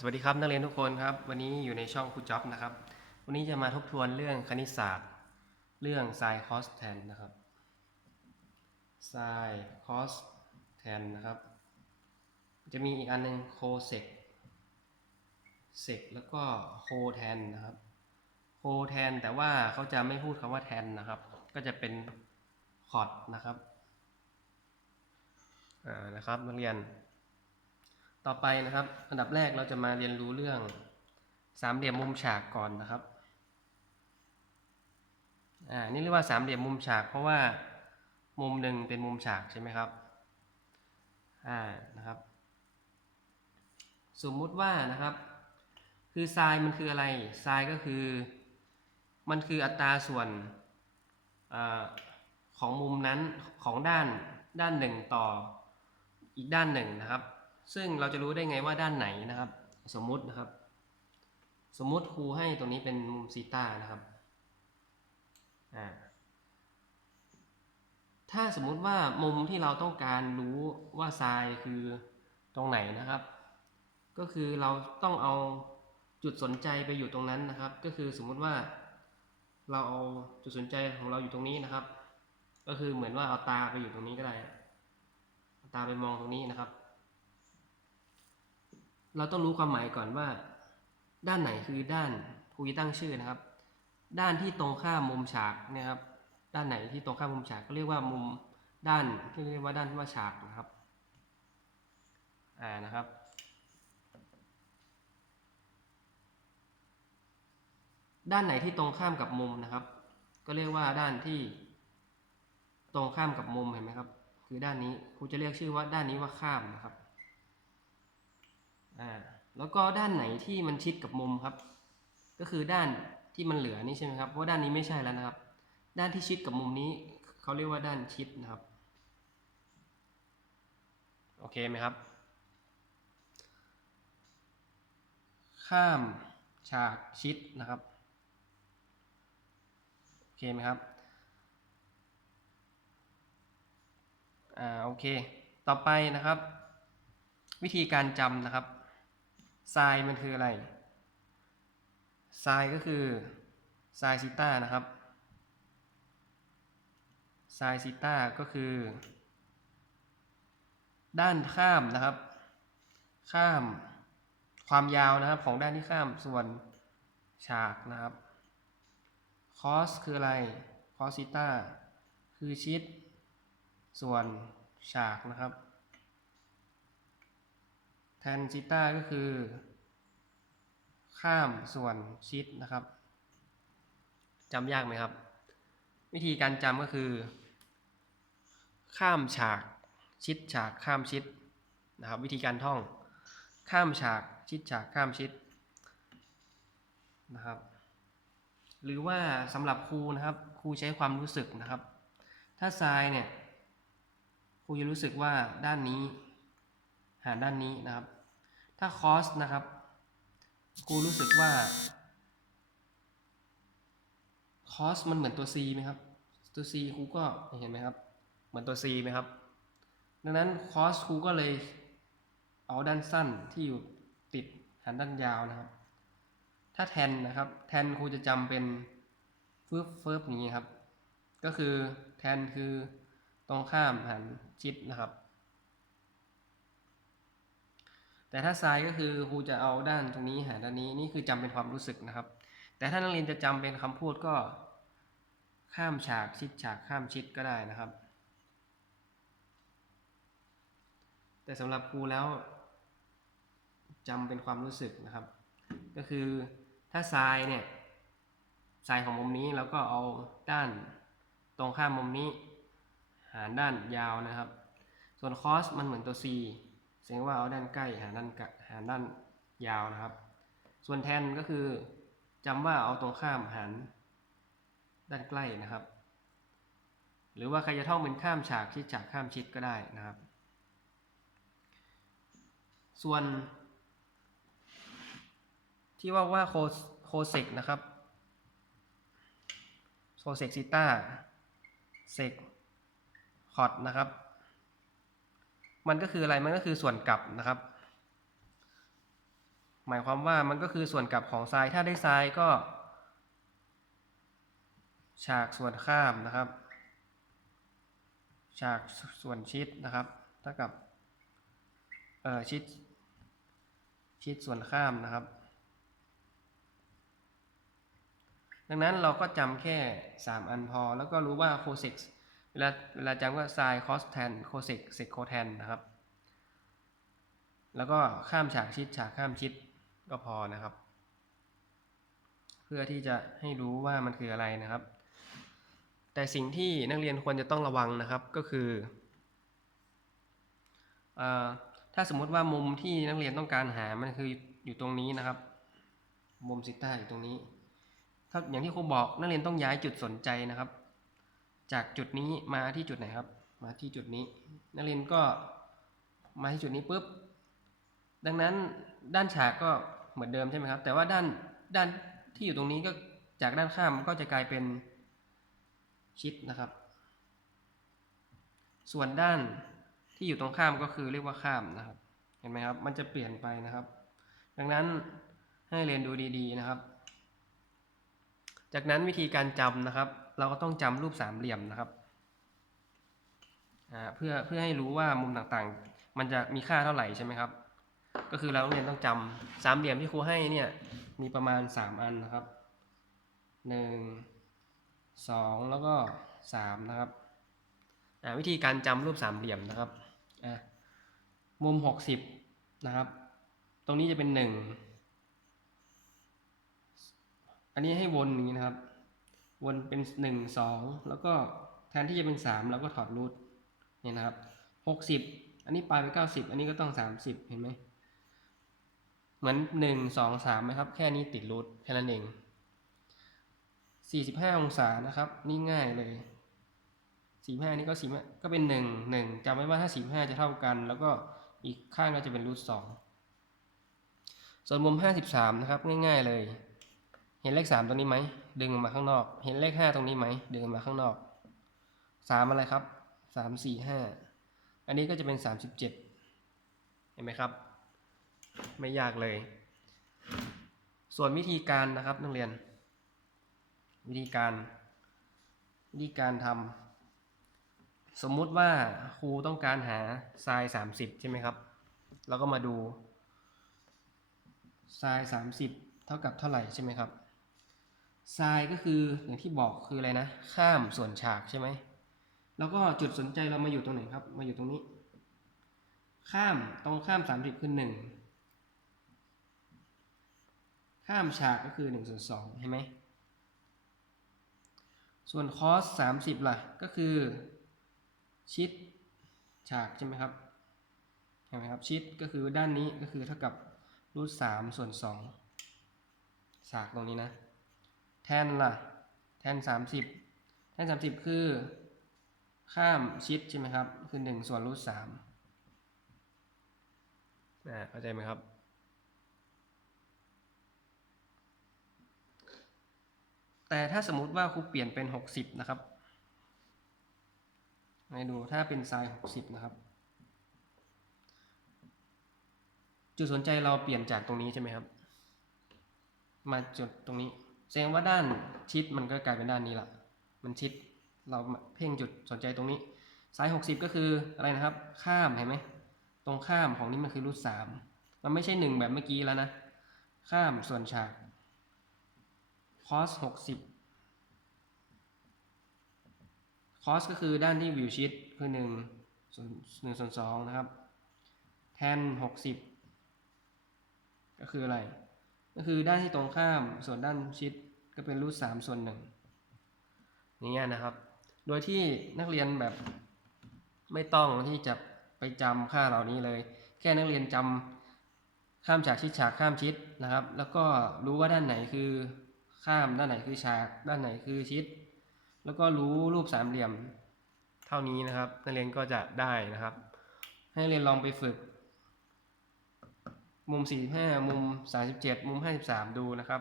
สวัสดีครับนักเรียนทุกคนครับ วันนี้อยู่ในช่องครูจ็อบนะครับ วันนี้จะมาทบทวนเรื่องคณิตศาสตร์ เรื่อง sin cos tan นะครับ sin cos tan นะครับ จะมีอีกอันหนึ่ง cosec sec แล้วก็ cotan นะครับ cotan แต่ว่าเขาจะไม่พูดคำว่า tan นะครับ ก็จะเป็น cot นะครับอ่านะครับนักเรียน ต่อไปนะครับ อันดับแรกเราจะมาเรียนรู้เรื่องสามเหลี่ยมมุมฉากก่อนนะครับ อ่า นี่เรียกว่าสามเหลี่ยมมุมฉาก เพราะว่ามุมหนึ่งเป็นมุมฉากใช่ไหมครับ อ่า นะครับ สมมุติว่านะครับ คือไซน์มันคืออะไรไซน์ก็คือ มันคืออัตราส่วนอาของมุมนั้นของด้านด้านหนึ่งต่ออีกด้านหนึ่งนะครับ ซึ่งเราจะรู้ได้ไงว่าด้านไหนนะครับ สมมุตินะครับ สมมุติครูให้ตรงนี้เป็นมุมซีต้านะครับอ่าถ้าสมมุติว่ามุมที่เราต้องการรู้ว่าไซน์คือตรงไหนนะครับ ก็คือเราต้องเอาจุดสนใจไปอยู่ตรงนั้นนะครับ ก็คือสมมุติว่าเราเอาจุดสนใจของเราอยู่ตรงนี้นะครับ ก็คือเหมือนว่าเอาตาไปอยู่ตรงนี้ก็ได้ตาไปมองตรงนี้นะครับ เราต้องรู้ความหมายก่อนว่า ด้านไหนคือด้านครูจะตั้งชื่อนะครับ ด้านที่ตรงข้ามมุมฉากนี่ยครับ ด้านไหนที่ตรงข้ามมุมฉากก็เรียกว่ามุมด้านที่เรียกว่าด้านที่ว่าฉากนะครับอ่านะครับด้านไหนที่ตรงข้ามกับมุมนะครับ ก็เรียกว่าด้านที่ ตรงข้ามกับมุมเห็นไหมครับ คือด้านนี้ครูจะเรียกชื่อว่าด้านนี้ว่าข้ามนะครับ อ่าแล้วก็ด้านไหนที่มันชิดกับมุมครับ ก็คือด้านที่มันเหลือนี่ใช่ไหมครับเพราะด้านนี้ไม่ใช่แล้วนะครับ ด้านที่ชิดกับมุมนี้เขาเรียกว่าด้านชิดนะครับโอเคไหมครับ ข้ามฉากชิดนะครับโอเคไหมครับอ่าโอเค ต่อไปนะครับ วิธีการจำนะครับ ไซน์มันคืออะไรไซน์ก็คือไซน์ซิต้านะครับไซน์ซิต้าก็คือ ด้านข้ามนะครับ ข้ามความยาวนะครับของด้านที่ข้ามส่วนฉากนะครับคอสคืออะไรคอสซิต้าคือชิด ส่วนฉากนะครับ ทนซิต้าก็คือ ข้ามส่วนชิดนะครับจำยากไหมครับ วิธีการจำก็คือ ข้ามฉากชิดฉากข้ามชิดนะครับ วิธีการท่อง ข้ามฉากชิดฉากข้ามชิดนะครับ หรือว่าสำหรับครูนะครับครูใช้ความรู้สึกนะครับ ถ้าทรายเนี่ยครูจะรู้สึกว่าด้านนี้หาด้านนี้นะครับ ถ้าคอสนะครับครูรู้สึกว่าคอสมันเหมือนตัว c ไหมครับ ตัว c ครูก็เห็นไหมครับ เหมือนตัว c ไหมครับ ดังนั้นคอสครูก็เลยเอาด้านสั้นที่อยู่ติดหันด้านยาวนะครับ ถ้าแทนนะครับแทนครูจะจำเป็นฟืบเฟิบอย่างนี้ครับ ก็คือแทนคือตรงข้ามหันชิดนะครับ แต่ถ้าซ้ายก็คือครูจะเอาด้านตรงนี้หาด้านนี้นี่คือจำเป็นความรู้สึกนะครับ แต่ถ้านักเรียนจะจำเป็นคำพูดก็ ข้ามฉากชิดฉากข้ามชิดก็ได้นะครับ แต่สำหรับครูแล้วจำเป็นความรู้สึกนะครับ ก็คือถ้าทรายเนี่ยทรายของมุมนี้แล้วก็เอาด้านตรงข้ามมุมนี้ หารด้านยาวนะครับ ส่วนคอสมันเหมือนตัว c แสดงว่าเอาด้านใกล้หาด้านกหารด้านยาวนะครับ ส่วนแทนก็คือจำว่าเอาตรงข้ามหารด้านใกล้นะครับ หรือว่าใครจะท่องเป็นข้ามฉากชิดฉากข้ามชิดก็ได้นะครับ ส่วน ที่ว่าว่าโคโคเซกนะครับโคเซกซิต้าเซกคอร์ดนะครับ มันก็คืออะไรมันก็คือส่วนกลับนะครับ หมายความว่ามันก็คือส่วนกลับของทรายถ้าได้ทรายก็ ฉากส่วนข้ามนะครับ ฉากส่วนชิดนะครับเท่ากับเอ่อชิดชิดส่วนข้ามนะครับ ดังนั้นเราก็จำแค่ 3 อันพอ แล้วก็รู้ว่า cosec เวลาเวลาจำก็ sin cos tan cosec sec cotan นะครับ แล้วก็ข้ามฉากชิดฉากข้ามชิดก็พอนะครับ เพื่อที่จะให้รู้ว่ามันคืออะไรนะครับ แต่สิ่งที่นักเรียนควรจะต้องระวังนะครับก็คืออถ้าสมมติว่ามุมที่นักเรียนต้องการหามันคืออยู่ตรงนี้นะครับ มุมซิต้าอยู่ตรงนี้ถ้าอย่างที่ครูบอกนักเรียนต้องย้ายจุดสนใจนะครับ จากจุดนี้มาที่จุดไหนครับ มาที่จุดนี้ นักเรียนก็มาที่จุดนี้ปุ๊บ ดังนั้นด้านฉากก็เหมือนเดิมใช่ไหมครับ แต่ว่าด้านด้านที่อยู่ตรงนี้ก็จากด้านข้ามก็จะกลายเป็นชิดนะครับ ส่วนด้านที่อยู่ตรงข้ามก็คือเรียกว่าข้ามนะครับ เห็นไหมครับ มันจะเปลี่ยนไปนะครับ ดังนั้นให้เรียนดูดีๆนะครับ จากนั้นวิธีการจำนะครับ เราก็ต้องจำรูปสามเหลี่ยมนะครับเพื่อเพื่อให้รู้ว่ามุมต่างๆ มันจะมีค่าเท่าไหร่ใช่ไหมครับ ก็คือเราต้องเรียนต้องจำสามเหลี่ยมที่ครูให้เนี่ยมีประมาณสามอันนะครับหนึ่งสองแล้วก็สามนะครับวิธีการจำรูปสามเหลี่ยมนะครับมุมหกสิบนะครับ ตรงนี้จะเป็นหนึ่งอันนี้ให้วนอย่างนี้นะครับ วนเป็นหนึ่งสองแล้วก็แทนที่จะเป็นสามเราก็ถอดรูทเนี่ยนะครับหกสิบอันนี้ปลายไปเก้าสิบอันนี้ก็ต้องสามสิบเห็นไหมเหมือนหนึ่งสองสามไหมครับ แค่นี้ติดรูทแค่นั้นเองสี่สิบห้าองศานะครับ นี่ง่ายเลยสี่ห้านี่ก็สี่ก็เป็นหนึ่งหนึ่งจำไว้ว่าถ้าสี่ห้าจะเท่ากัน แล้วก็อีกข้างก็จะเป็นรูทสองส่วนมุมห้าสิบสามนะครับ ง่ายๆเลย เห็นเลขสามตรงนี้ไหม ดึงออกมาข้างนอก เห็นเลขห้าตรงนี้ไหมดึงออกมาข้างนอกสามอะไรครับสามสี่ห้าอันนี้ก็จะเป็นสามสิบเจ็ดเห็นไหมครับ ไม่ยากเลย ส่วนวิธีการนะครับนักเรียน วิธีการ วิธีการทำสมมุติว่าครูต้องการหาไซน์สามสิบใช่ไหมครับเราก็มาดูไซน์สามสิบเท่ากับเท่าไหร่ใช่ไหมครับ ไซน์ก็คืออย่างที่บอกคืออะไรนะ ข้ามส่วนฉากใช่ไหม แล้วก็จุดสนใจเรามาอยู่ตรงไหนครับ มาอยู่ตรงนี้ ข้ามตรงข้ามสามสิบคือหนึ่งข้ามฉากก็คือ1ส่วน2เห็นไหม ส่วนคอส30ล่ะ ก็คือ ชิดฉากใช่ไหมครับเห็นไหมครับ ชิดก็คือด้านนี้ก็คือเท่ากับรูท3ส่วน2ฉากตรงนี้นะ แทนล่ะ แทน 30 แทน 30 คือ ข้ามชิดใช่ไหมครับ คือ 1 ส่วนรูท3อ่าเข้าใจไหมครับ แต่ถ้าสมมุติว่าครูเปลี่ยนเป็น 60 นะครับให้ดูถ้าเป็นไซน์60 นะครับ จุดสนใจเราเปลี่ยนจากตรงนี้ใช่ไหมครับ มาจุดตรงนี้ แสดงว่าด้านชิดมันก็กลายเป็นด้านนี้ละมันชิดเราเพ่งจุดสนใจตรงนี้ไซน์60 ก็คืออะไรนะครับ ข้ามเห็นไหมตรงข้ามของนี้มันคือรูทสามมันไม่ใช่หนึ่งแบบเมื่อกี้แล้วนะ ข้ามส่วนฉาก cos หกสิบ cos ก็คือด้านที่วิวชิดคือหนึ่งส่วนหนึ่งส่วนสองนะครับ tan หกสิบก็คืออะไร ก็คือด้านที่ตรงข้ามส่วนด้านชิดก็เป็นรูทสามส่วนหนึ่งนี่างนะครับ โดยที่นักเรียนแบบไม่ต้องที่จะไปจำค่าเหล่านี้เลย แค่นักเรียนจำข้ามฉากชิดฉากข้ามชิดนะครับ แล้วก็รู้ว่าด้านไหนคือข้ามด้านไหนคือฉาก ด้านไหนคือชิด แล้วก็รู้รูปสามเหลี่ยมเท่านี้นะครับ นักเรียนก็จะได้นะครับ ให้เรียนลองไปฝึก มุม 45 มุม 37 มุม 53 ดูนะครับ